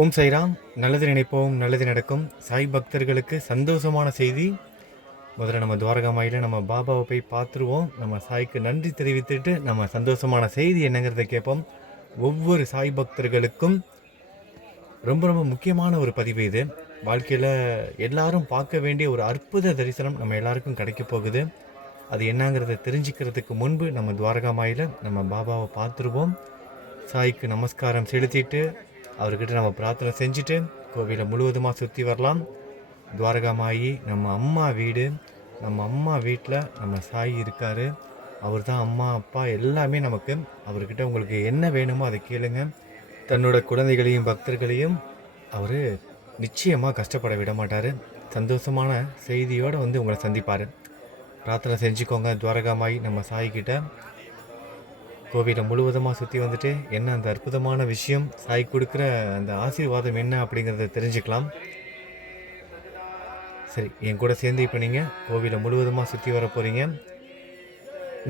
ஓம் சாய்ராம். நல்லது நினைப்போம், நல்லது நடக்கும். சாய் பக்தர்களுக்கு சந்தோஷமான செய்தி. முதல்ல நம்ம துவாரகாமாயில் நம்ம பாபாவை போய் பார்த்துருவோம். நம்ம சாய்க்கு நன்றி தெரிவித்துட்டு நம்ம சந்தோஷமான செய்தி என்னங்கிறத கேட்போம். ஒவ்வொரு சாய் பக்தர்களுக்கும் ரொம்ப ரொம்ப முக்கியமான ஒரு பதிவு இது. வாழ்க்கையில் எல்லாரும் பார்க்க வேண்டிய ஒரு அற்புத தரிசனம் நம்ம எல்லாருக்கும் கிடைக்க போகுது. அது என்னங்கிறத தெரிஞ்சுக்கிறதுக்கு முன்பு நம்ம துவாரகாமாயில் நம்ம பாபாவை பார்த்துருவோம். சாய்க்கு நமஸ்காரம் செலுத்திட்டு அவர்கிட்ட நம்ம பிரார்த்தனை செஞ்சுட்டு கோவிலை முழுவதுமாக சுற்றி வரலாம். துவாரகாமாயி நம்ம அம்மா வீடு. நம்ம அம்மா வீட்டில் நம்ம சாய் இருக்கார். அவர் தான் அம்மா அப்பா எல்லாமே நமக்கு. அவர்கிட்ட உங்களுக்கு என்ன வேணுமோ அதை கேளுங்க. தன்னோட குழந்தைகளையும் பக்தர்களையும் அவர் நிச்சயமாக கஷ்டப்பட விட மாட்டார். சந்தோஷமான செய்தியோடு வந்து உங்களை சந்திப்பார். பிரார்த்தனை செஞ்சுக்கோங்க. துவாரகாமாயி நம்ம சாய்கிட்ட கோவிலை முழுவதுமாக சுற்றி வந்துட்டு என்ன அந்த அற்புதமான விஷயம், சாய் கொடுக்குற அந்த ஆசீர்வாதம் என்ன அப்படிங்கிறத தெரிஞ்சுக்கலாம். சரி, என் கூட சேர்ந்து இப்போ நீங்கள் கோவிலை முழுவதுமாக சுற்றி வர போகிறீங்க.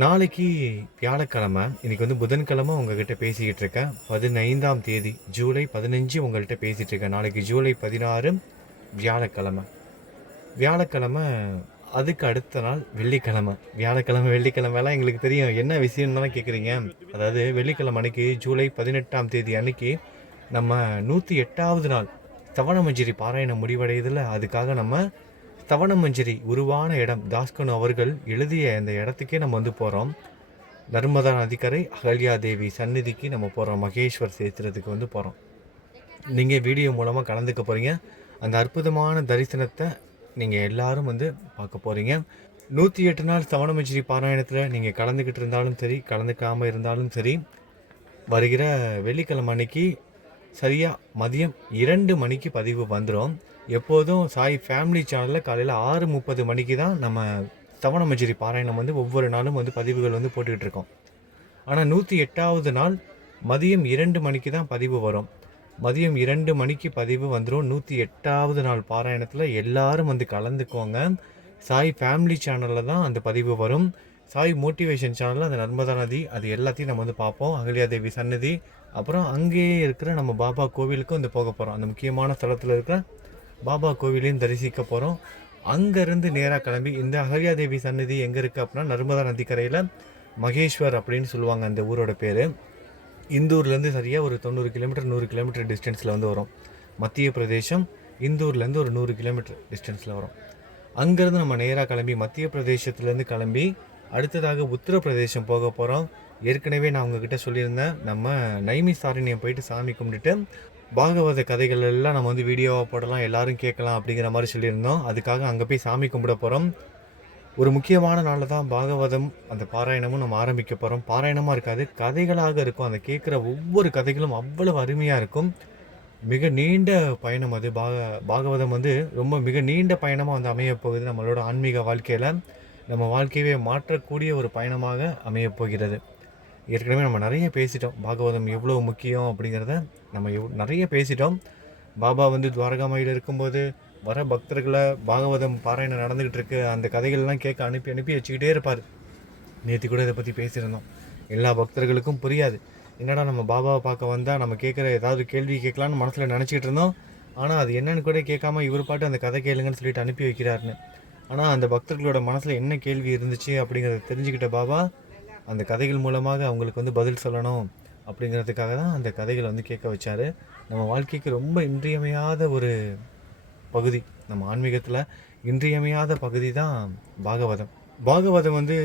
நாளைக்கு வியாழக்கிழமை, இன்றைக்கி வந்து புதன்கிழமை உங்கள்கிட்ட பேசிக்கிட்டு இருக்கேன். 15ஆம் தேதி ஜூலை 15 உங்கள்கிட்ட பேசிகிட்டு இருக்கேன். நாளைக்கு ஜூலை 16 வியாழக்கிழமை. அதுக்கு அடுத்த நாள் வெள்ளிக்கிழமை. வெள்ளிக்கிழமைலாம் எங்களுக்கு தெரியும் என்ன விஷயம்னு தான் கேட்குறீங்க. அதாவது வெள்ளிக்கிழமை அன்னைக்கு ஜூலை 18ஆம் தேதி அன்னைக்கு நம்ம 108வது நாள் ஸ்தவனமஞ்சரி பாராயணம் முடிவடையதில். அதுக்காக நம்ம ஸ்தவனமஞ்சரி உருவான இடம் தாஸ்கனு அவர்கள் எழுதிய அந்த இடத்துக்கே நம்ம வந்து போகிறோம். நர்மதா நதிக்கரை அகல்யாதேவி சந்நிதிக்கு நம்ம போகிறோம். மகேஸ்வர் சேத்திரத்துக்கு வந்து போகிறோம். நீங்கள் வீடியோ மூலமாக கலந்துக்க போகிறீங்க. அந்த அற்புதமான தரிசனத்தை நீங்கள் எல்லாரும் வந்து பார்க்க போகிறீங்க. 108 நாள் ஸ்தவனமஞ்சரி பாராயணத்தில் நீங்கள் கலந்துக்கிட்டு இருந்தாலும் சரி, கலந்துக்காமல் இருந்தாலும் சரி, வருகிற வெள்ளிக்கிழமை அன்னைக்கு சரியாக மதியம் 2 மணிக்கு பதிவு வந்துடும். எப்போதும் சாய் ஃபேமிலி சேனலில் காலையில் 6:30 மணிக்கு தான் நம்ம ஸ்தவனமஞ்சரி பாராயணம் வந்து ஒவ்வொரு நாளும் வந்து பதிவுகள் வந்து போட்டுக்கிட்டு இருக்கோம். ஆனால் 108வது நாள் மதியம் 2 மணிக்கு தான் பதிவு வரும். மதியம் 2 மணிக்கு பதிவு வந்துடும். 108வது நாள் பாராயணத்தில் எல்லாரும் வந்து கலந்துக்குவாங்க. சாய் ஃபேமிலி சேனலில் தான் அந்த பதிவு வரும். சாய் மோட்டிவேஷன் சேனலில் அந்த நர்மதா நதி அது எல்லாத்தையும் நம்ம வந்து பார்ப்போம். அகல்யாதேவி சன்னதி, அப்புறம் அங்கேயே இருக்கிற நம்ம பாபா கோவிலுக்கும் வந்து போக போகிறோம். அந்த முக்கியமான ஸ்தலத்தில் இருக்கிற பாபா கோவிலையும் தரிசிக்க போகிறோம். அங்கேருந்து நேராக கிளம்பி இந்த அகல்யாதேவி சன்னதி எங்கே இருக்குது அப்படின்னா நர்மதா நதிக்கரையில் மகேஸ்வர் அப்படின்னு சொல்லுவாங்க அந்த ஊரோட பேர். இந்தூர்லேருந்து சரியாக ஒரு 90 கிலோமீட்டர் 100 கிலோமீட்டர் டிஸ்டன்ஸில் வந்து வரும். மத்திய பிரதேசம் இந்தூர்லேருந்து ஒரு 100 கிலோமீட்டர் டிஸ்டன்ஸில் வரும். அங்கேருந்து நம்ம நேராக கிளம்பி மத்திய பிரதேசத்துலேருந்து கிளம்பி அடுத்ததாக உத்தரப்பிரதேசம் போக போகிறோம். ஏற்கனவே நான் உங்ககிட்ட சொல்லியிருந்தேன், நம்ம நைமிசாரண்யம் போயிட்டு சாமி கும்பிட்டுட்டு பாகவத கதைகள் எல்லாம் நம்ம வந்து வீடியோவாக போடலாம், எல்லோரும் கேட்கலாம் அப்படிங்கிற மாதிரி சொல்லியிருந்தோம். அதுக்காக அங்கே போய் சாமி கும்பிட போகிறோம். ஒரு முக்கியமான நாளில் தான் பாகவதம் அந்த பாராயணமும் நம்ம ஆரம்பிக்க போகிறோம். பாராயணமாக இருக்காது, கதைகளாக இருக்கும். அந்த கேட்குற ஒவ்வொரு கதைகளும் அவ்வளவு அருமையாக இருக்கும். மிக நீண்ட பயணம் அது. பாகவதம் வந்து ரொம்ப மிக நீண்ட பயணமாக வந்து அமையப்போகுது. நம்மளோட ஆன்மீக வாழ்க்கையில் நம்ம வாழ்க்கையவே மாற்றக்கூடிய ஒரு பயணமாக அமையப்போகிறது. ஏற்கனவே நம்ம நிறைய பேசிட்டோம், பாகவதம் எவ்வளோ முக்கியம் அப்படிங்கிறத நம்ம நிறைய பேசிட்டோம். பாபா வந்து துவாரகாமாயில் இருக்கும்போது வர பக்தர்களை பாகவதம் பாராயணம் நடந்துக்கிட்டு இருக்கு, அந்த கதைகள்லாம் கேட்க அனுப்பி வச்சுக்கிட்டே இருப்பார். நேற்று கூட இதை பற்றி பேசியிருந்தோம். எல்லா பக்தர்களுக்கும் புரியாது, என்னடா நம்ம பாபாவை பார்க்க வந்தால் நம்ம கேட்குற ஏதாவது கேள்வி கேட்கலான்னு மனசில் நினச்சிக்கிட்டு இருந்தோம். ஆனால் அது என்னன்னு கூட கேட்காம இவர் பாட்டு அந்த கதை கேளுங்கன்னு சொல்லிட்டு அனுப்பி வைக்கிறாருன்னு. ஆனால் அந்த பக்தர்களோட மனசில் என்ன கேள்வி இருந்துச்சு அப்படிங்கிறத தெரிஞ்சுக்கிட்ட பாபா அந்த கதைகள் மூலமாக அவங்களுக்கு வந்து பதில் சொல்லணும் அப்படிங்கிறதுக்காக தான் அந்த கதைகளை வந்து கேட்க வச்சார். நம்ம வாழ்க்கைக்கு ரொம்ப இன்றியமையாத ஒரு பகுதி, நம்ம ஆன்மீகத்தில் இன்றியமையாத பகுதி தான் பாகவதம் வந்து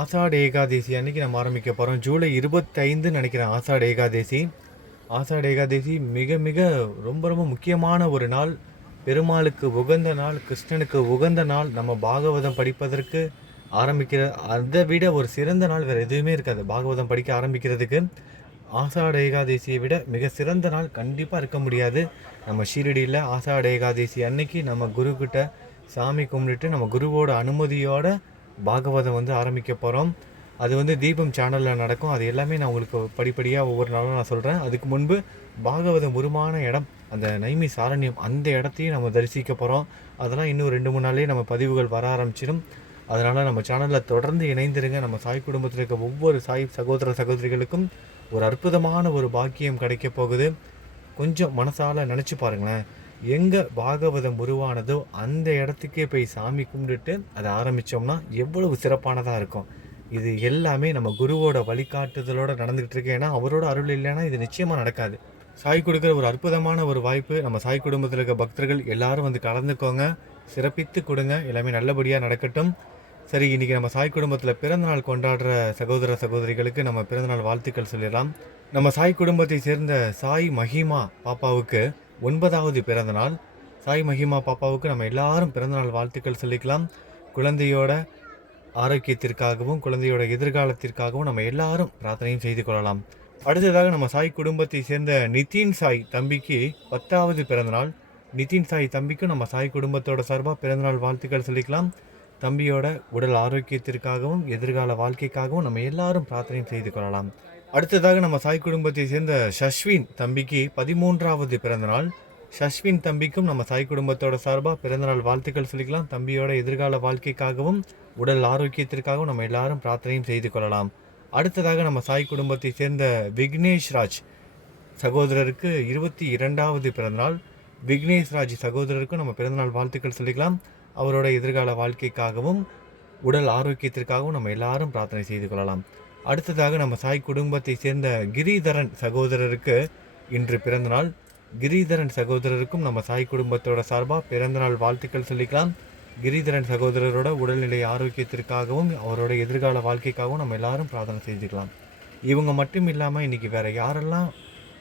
ஆஷாட ஏகாதேசி அன்னைக்கு நம்ம ஆரம்பிக்க போகிறோம். ஜூலை 25 நினைக்கிறேன் ஆஷாட ஏகாதேசி மிக மிக ரொம்ப ரொம்ப முக்கியமான ஒரு நாள். பெருமாளுக்கு உகந்த நாள், கிருஷ்ணனுக்கு உகந்த நாள். நம்ம பாகவதம் படிப்பதற்கு ஆரம்பிக்கிற அதை விட ஒரு சிறந்த நாள் வேறு எதுவுமே இருக்காது. பாகவதம் படிக்க ஆரம்பிக்கிறதுக்கு ஆஷாட ஏகாதேசியை விட மிக சிறந்த நாள் கண்டிப்பாக இருக்க முடியாது. நம்ம ஷீரடியில் ஆஷாட ஏகாதேசி அன்னைக்கு நம்ம குருக்கிட்ட சாமி கும்பிட்டுட்டு நம்ம குருவோட அனுமதியோட பாகவதம் வந்து ஆரம்பிக்க போகிறோம். அது வந்து தீபம் சேனலில் நடக்கும். அது எல்லாமே நான் உங்களுக்கு படிப்படியாக ஒவ்வொரு நாளும் நான் சொல்கிறேன். அதுக்கு முன்பு பாகவதம் உருமான இடம் அந்த நைமிசாரண்யம், அந்த இடத்தையும் நம்ம தரிசிக்க போகிறோம். அதெல்லாம் இன்னும் 2-3 நாள்லேயே நம்ம பதிவுகள் வர ஆரம்பிச்சிடும். அதனால் நம்ம சேனலில் தொடர்ந்து இணைந்திருங்க. நம்ம சாய் குடும்பத்தில் இருக்க ஒவ்வொரு சாய் சகோதர சகோதரிகளுக்கும் ஒரு அற்புதமான ஒரு பாக்கியம் கிடைக்க போகுது. கொஞ்சம் மனசால நினச்சி பாருங்களேன். எங்கே பாகவதம் உருவானதோ அந்த இடத்துக்கே போய் சாமி கும்பிட்டுட்டு அதை ஆரம்பித்தோம்னா எவ்வளவு சிறப்பானதாக இருக்கும். இது எல்லாமே நம்ம குருவோட வழிகாட்டுதலோடு நடந்துக்கிட்டு இருக்கு. ஏன்னா அவரோட அருள் இல்லைன்னா இது நிச்சயமாக நடக்காது. சாய் கொடுக்குற ஒரு அற்புதமான ஒரு வாய்ப்பு. நம்ம சாய் குடும்பத்தில் இருக்க பக்தர்கள் எல்லாரும் வந்து கலந்துக்கோங்க, சிறப்பித்து கொடுங்க, எல்லாமே நல்லபடியாக நடக்கட்டும். சரி, இன்றைக்கி நம்ம சாய் குடும்பத்தில் பிறந்தநாள் கொண்டாடுற சகோதர சகோதரிகளுக்கு நம்ம பிறந்தநாள் வாழ்த்துக்கள் சொல்லிடலாம். நம்ம சாய் குடும்பத்தை சேர்ந்த சாய் மஹிமா பாப்பாவுக்கு 9வது பிறந்தநாள். சாய் மஹிமா பாப்பாவுக்கு நம்ம எல்லாரும் பிறந்தநாள் வாழ்த்துக்கள் சொல்லிக்கலாம். குழந்தையோட ஆரோக்கியத்திற்காகவும் குழந்தையோட எதிர்காலத்திற்காகவும் நம்ம எல்லாரும் பிரார்த்தனையும் செய்து கொள்ளலாம். அடுத்ததாக நம்ம சாய் குடும்பத்தை சேர்ந்த நிதின் சாய் தம்பிக்கு 10வது பிறந்தநாள். நிதின் சாய் தம்பிக்கும் நம்ம சாய் குடும்பத்தோட சார்பாக பிறந்தநாள் வாழ்த்துக்கள் சொல்லிக்கலாம். தம்பியோட உடல் ஆரோக்கியத்திற்காகவும் எதிர்கால வாழ்க்கைக்காகவும் நம்ம எல்லாரும் பிரார்த்தனையும் செய்து கொள்ளலாம். அடுத்ததாக நம்ம சாய் குடும்பத்தை சேர்ந்த ஷஷ்வின் தம்பிக்கு 13வது பிறந்தநாள். ஷஷ்வின் தம்பிக்கும் நம்ம சாய் குடும்பத்தோட சார்பாக பிறந்தநாள் வாழ்த்துக்கள் சொல்லிக்கலாம். தம்பியோட எதிர்கால வாழ்க்கைக்காகவும் உடல் ஆரோக்கியத்திற்காகவும் நம்ம எல்லாரும் பிரார்த்தனையும் செய்து கொள்ளலாம். அடுத்ததாக நம்ம சாய் குடும்பத்தை சேர்ந்த விக்னேஷ் ராஜ் சகோதரருக்கு 22வது பிறந்தநாள். விக்னேஷ் ராஜ் சகோதரருக்கும் நம்ம பிறந்தநாள் வாழ்த்துக்கள் சொல்லிக்கலாம். அவரோட எதிர்கால வாழ்க்கைக்காகவும் உடல் ஆரோக்கியத்திற்காகவும் நம்ம எல்லாரும் பிரார்த்தனை செய்து கொள்ளலாம். அடுத்ததாக நம்ம சாய் குடும்பத்தை சேர்ந்த கிரிதரன் சகோதரருக்கு இன்று பிறந்தநாள். கிரிதரன் சகோதரருக்கும் நம்ம சாய் குடும்பத்தோட சார்பாக பிறந்தநாள் வாழ்த்துக்கள் சொல்லிக்கலாம். கிரிதரன் சகோதரரோட உடல்நிலை ஆரோக்கியத்திற்காகவும் அவரோட எதிர்கால வாழ்க்கைக்காகவும் நம்ம எல்லாரும் பிரார்த்தனை செய்துக்கலாம். இவங்க மட்டும் இல்லாமல் இன்றைக்கி வேறு யாரெல்லாம்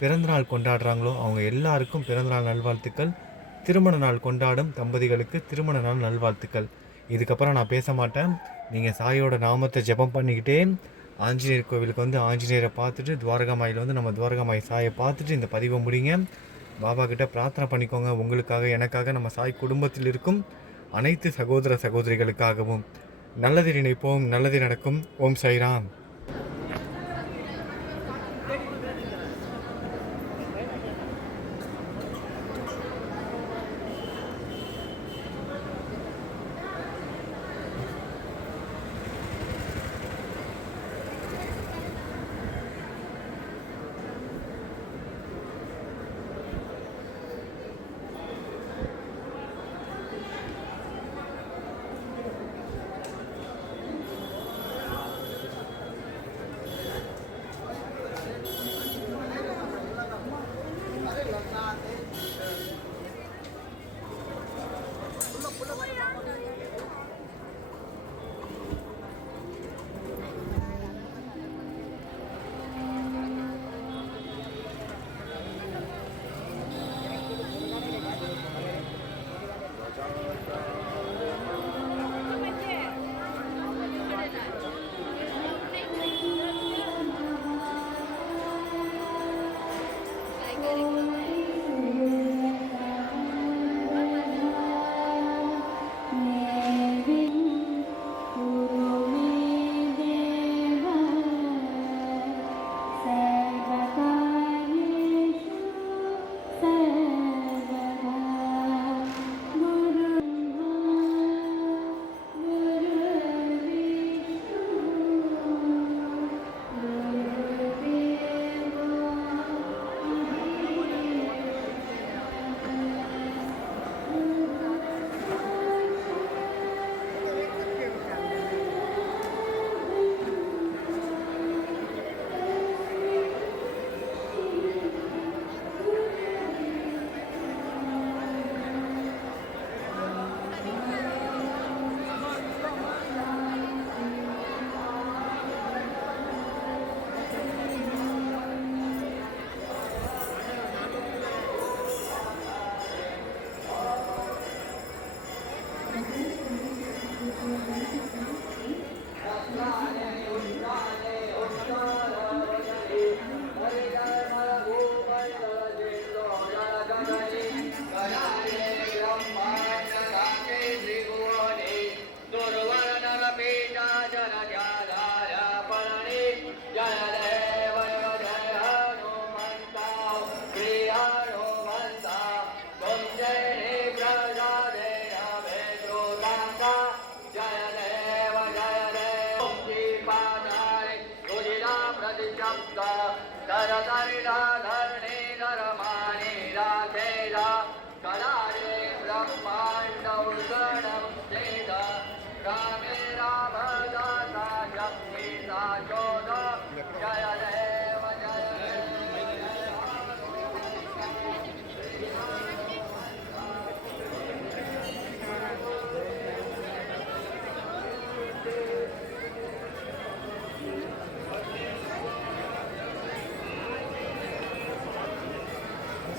பிறந்தநாள் கொண்டாடுறாங்களோ அவங்க எல்லாருக்கும் பிறந்தநாள் நல்வாழ்த்துக்கள். திருமண நாள் கொண்டாடும் தம்பதிகளுக்கு திருமண நாள் நல்வாழ்த்துக்கள். இதுக்கப்புறம் நான் பேச மாட்டேன். நீங்கள் சாயோட நாமத்தை ஜெபம் பண்ணிக்கிட்டே ஆஞ்சநேயர் கோவிலுக்கு வந்து ஆஞ்சநேயரை பார்த்துட்டு துவாரகாமாயில் வந்து நம்ம துவாரகாமாய் சாயை பார்த்துட்டு இந்த பதிவை முடிங்க. பாபா கிட்ட பிரார்த்தனை பண்ணிக்கோங்க. உங்களுக்காக, எனக்காக, நம்ம சாய் குடும்பத்தில் இருக்கும் அனைத்து சகோதர சகோதரிகளுக்காகவும். நல்லது நினைப்போம், நல்லது நடக்கும். ஓம் சாய்ராம்.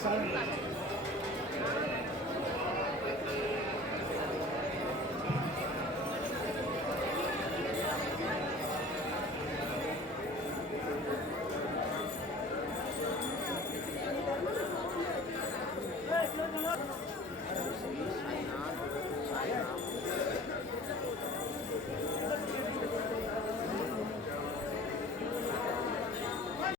சொல்லுங்க.